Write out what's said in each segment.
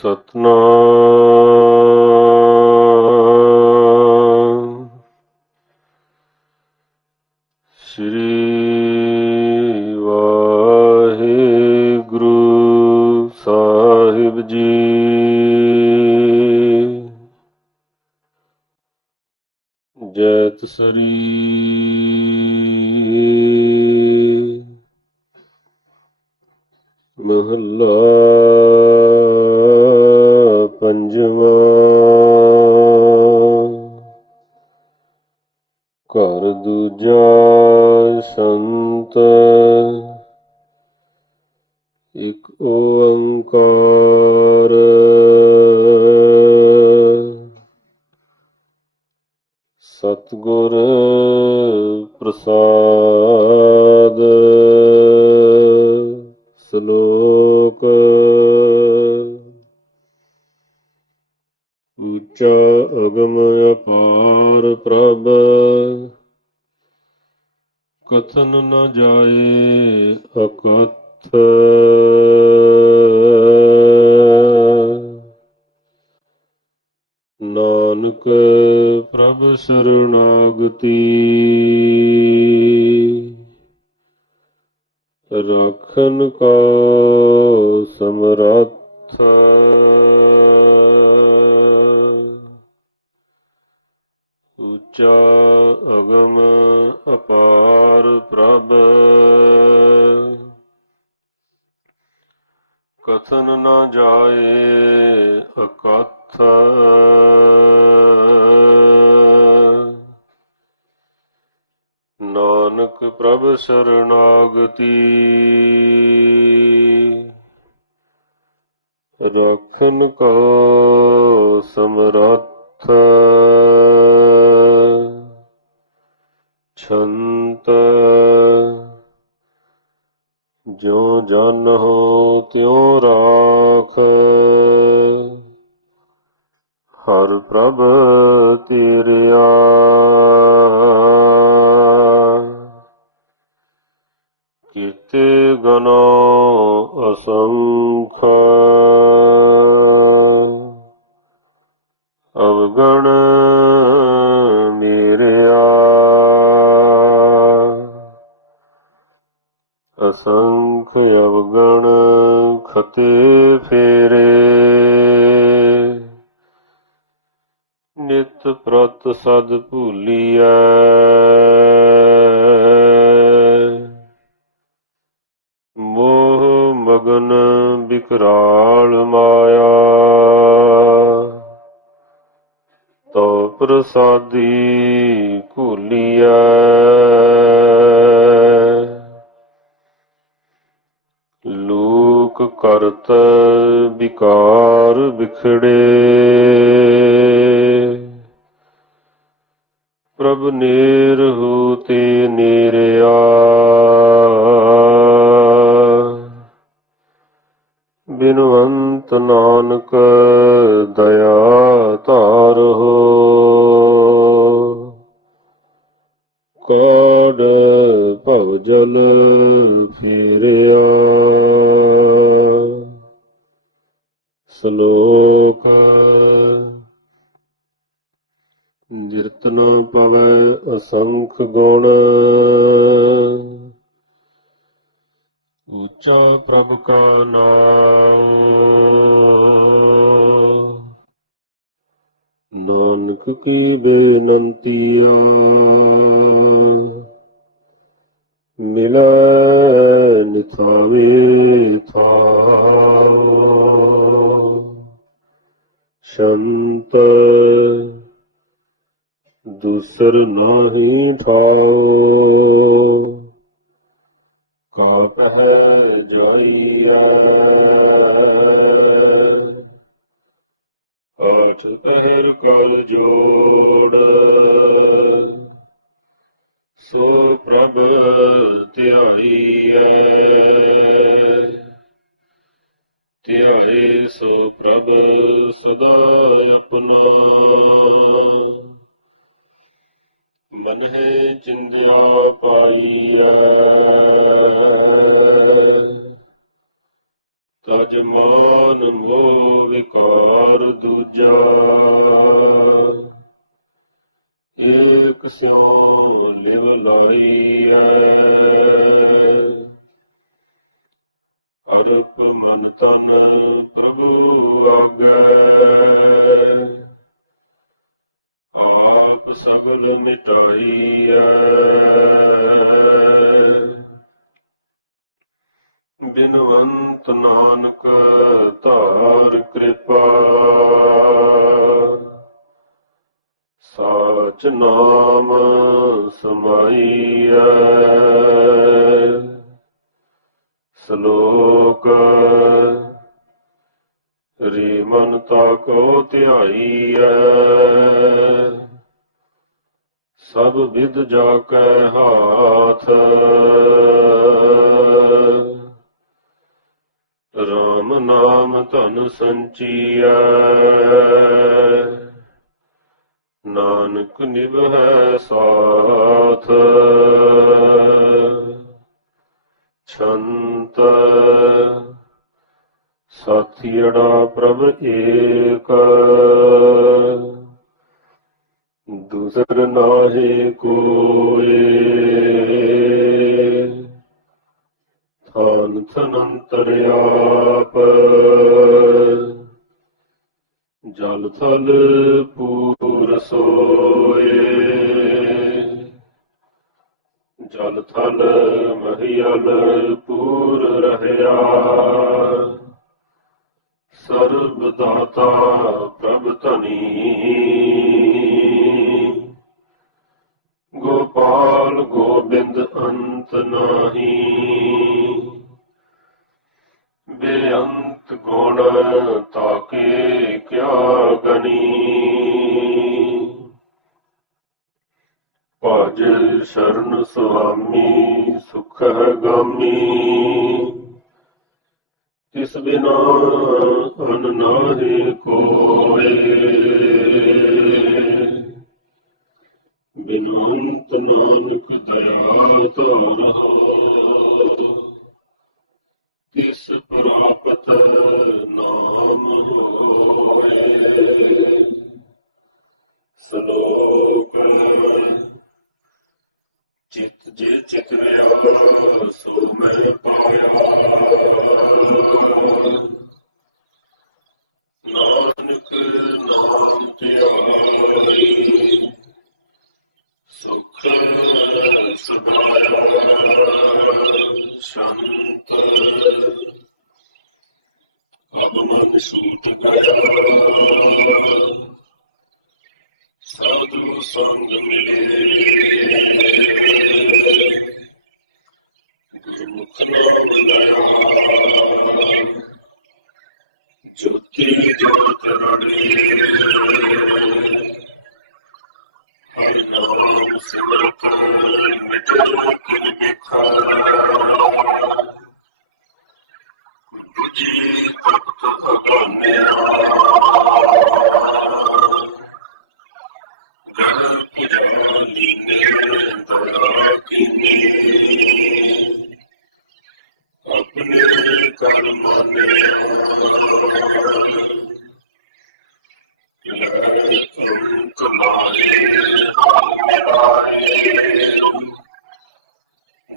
ਸਤਨਾਮ। ਸ੍ਰੀ ਵਾਹਿਗੁਰੂ ਸਾਹਿਬ ਜੀ। ਜੈਤ ਸ਼੍ਰੀ ਮਹੱਲਾ ਪੰਜਵਾਂ। ਕਰ ਦੂਜਾ ਸੰਤ। ਇਕ ਓੰਕਾਰ। ਸਤਿਗੁਰ ਪ੍ਰਸਾਦ। ਸ਼ਲੋਕ। ਉੱਚਾ ਅਗਮ ਅਪਾਰ ਪ੍ਰਭ। ਕਥਨ ਨ ਜਾਏ ਅਕਥ। ਨਾਨਕ ਪ੍ਰਭ ਸਰਣਾਗਤੀ। ਰਾਖਨ ਕਾ ਸਮਰੱਥ। ਉੱਚਾ ਅਗਮ ਅਪਾਰ ਪ੍ਰਭ। ਕਥਨ ਨਾ ਜਾਏ ਅਕਥ। ਨਾਨਕ ਪ੍ਰਭ ਸਰਣਾਗਤੀ ਰਖਨ ਕੋ ਸਮਰੱਥ। ਛੰਤ ਜੋ ਜਨ ਹੋ ਤਿਉ ਰਾ ਅਵਗਣ ਖਤੇ ਫੇਰੇ। ਨਿਤ ਪ੍ਰਤ ਸਦ ਭੂਲੀਐ। ਮੋਹ ਮਗਨ ਬਿਕਰਾਲ ਮਾਇਆ। ਤੋ ਪ੍ਰਸਾਦੀ ਭੂਲੀਐ ਕਰਤ ਵਿਕਾਰ ਵਿਖੜੇ। ਪ੍ਰਭ ਨੇ ਸ਼ਲੋਕ। ਨਿਰਤਨ ਪਵੈ ਅਸੰਖ ਗੁਣ। ਉੱਚਾ ਪ੍ਰਭ ਕਾ ਨਾਮ। ਨਾਨਕ ਕੀ ਬੇਨੰਤੀਆ ਮਿਲੈ ਨਿਥਾਵੇ ਥਾਉ ਸ਼ੰਤ ਦੂਸਰ ਨਾਹੀ ਥਾਉ। ਕਾਪ ਹੈ ਜਾਈਐ ਆਠ ਪਹਿਰ ਕਰ ਜੋੜ ਧਿਆਏ ਸੋ ਪ੍ਰਭ ਸਦਾ ਆਪਣਾ। ਮਨ ਹੈ ਚਿੰਦਿਆ ਪਾਈਐ। ਤਜ ਮਾਨ ਮੋਹ ਵਿਕਾਰ ਦੂਜਾ। ਏਕ ਸਿਉ ਲਿਵ ਲਾਈਐ। ਬਿਨਵੰਤ ਨਾਨਕ, ਧਾਰ ਕਿਰਪਾ। ਸਾਚ ਨਾਮ ਸਮਾਈਐ। ਸ਼ਲੋਕ ਰੀ ਮਨ ਤਾਕੋ ਧਿਆਈਐ। ਸਭ ਵਿਦ ਜਾ ਕੈ ਹਾਥ। ਰਾਮ ਨਾਮ ਧਨ ਸੰਚੀਐ। ਨਾਨਕ ਨਿਭੈ ਸਾਥ। ਛੰਤ। ਸਾਥੀੜਾ ਪ੍ਰਭ ਏਕ। ਦੂਸਰ ਨਾਹੀ ਕੋਏ ਥਾਨ ਆਪ ਜਲ ਥਲ ਪੂਰ ਸੋਏ। ਜਲ ਥਲ ਮਹੀਲ ਪੂਰ ਰਹਿਆ। ਸਰਬ ਦਾਤਾ ਪ੍ਰਭ ਧਨੀ। ਗੋਪਾਲ ਗੋਬਿੰਦ ਅੰਤ ਨਾਹੀ। ਬੇਅੰਤ ਗੁਣ ਤਾਕੇ ਕਿਆ ਗਨੀ ਭਜ ਸ਼ਰਨ ਸੁਆਮੀ ਸੁਖ ਗਾਮੀ। ਤਿਸ ਬਿਨਾ ਅਨ ਨਾਹੀ ਕੋਏ। ਬਿਨਾੰਤ ਨਾਨਕ ਦਇਆ ਧਾਰਾ। ਤਿਸ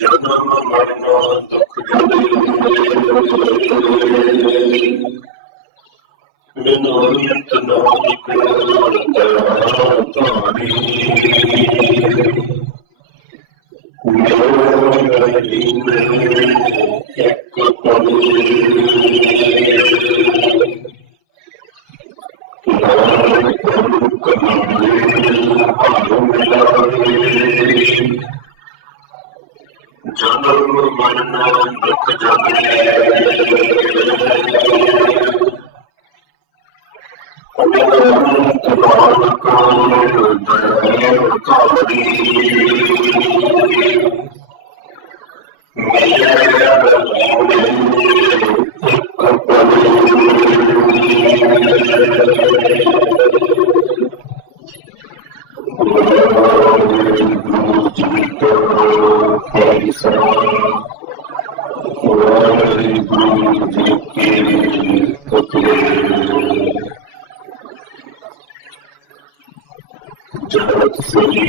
ਜਨਮ ਮਰਨ ਦੁਖ ਮੈਨੂੰ ਅੰਤ ਨਾਨਕ ਦਇਆ ਧਾਰੀ ਮੇਰੇ ਲੀਨੇ ਇੱਕ ਪਰੀ ਜਨਮ ਮਰਨ ਦੁਖ ਜਗਨੇ ਅਨੰਤ ਨਾਨਕ ਦਇਆ ਧਾਰੀ ਵਾਹਿਗੁਰੂ ਜੀ ਕੀ ਫਤਿਹ ਸਤਿ ਸ੍ਰੀ